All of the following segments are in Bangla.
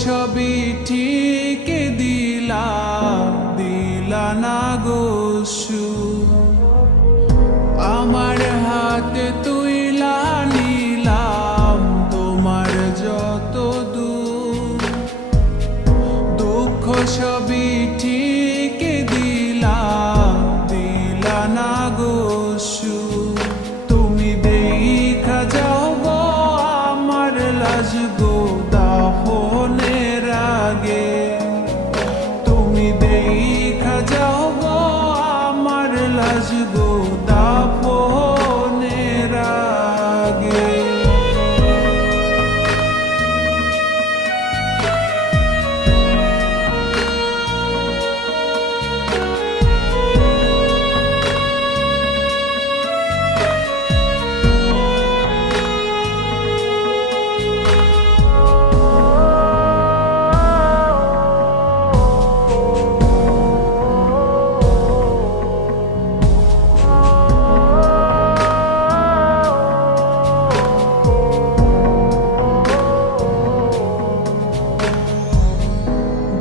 সবই ঠিক দিলা না গো সুখ। আমার হাতে তুইলা নিলাম তোমার যত দুঃখ সবই ঠিক দিলা না গো সুখ। তুমি দেখা যাও গো আমার লাজ গো দাফনের আগে। তুমি দেখা যাও গো আমার লাজ গো দাফনের আগে।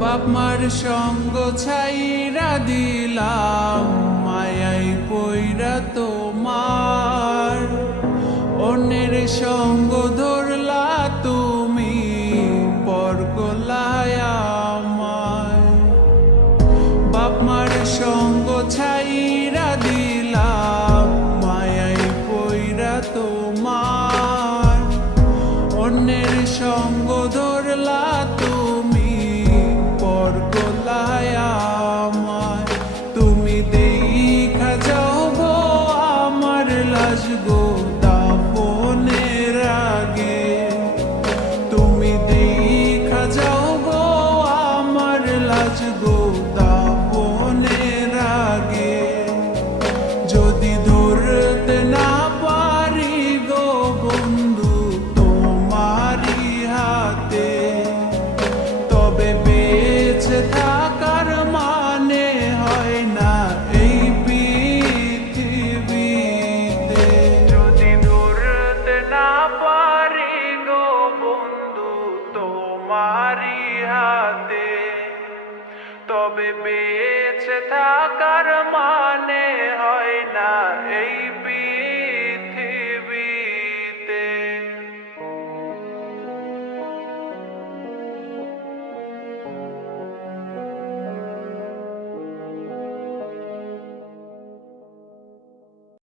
বাপ মার সঙ্গ ছাইরা দিলাম মায়াই পইরা তোমার। অন্যের সঙ্গ ধরলা তুমি পর করলায় আমায়। বাপ মার সঙ্গ ছাইরা দিলাম মায়াই পইরা তোমার। অন্যের সঙ্গ ধরলা তুমি পর করলায় আমায়। তুমি দেখা যাও গো আমার লাজ গো দাফনের আগে। তুমি দেখা যাও গো আমার লাজ গো দাফনের আগে। যদি ধরতে না পারি গো বন্ধু তোমারি হাতে, তবে বেঁচে থাকার মানে হয় না এই পৃথিবীতে। যদি ধরতে না পারি গো বন্ধু তোমারি হাতে, তবে বেঁচে থাকার মানে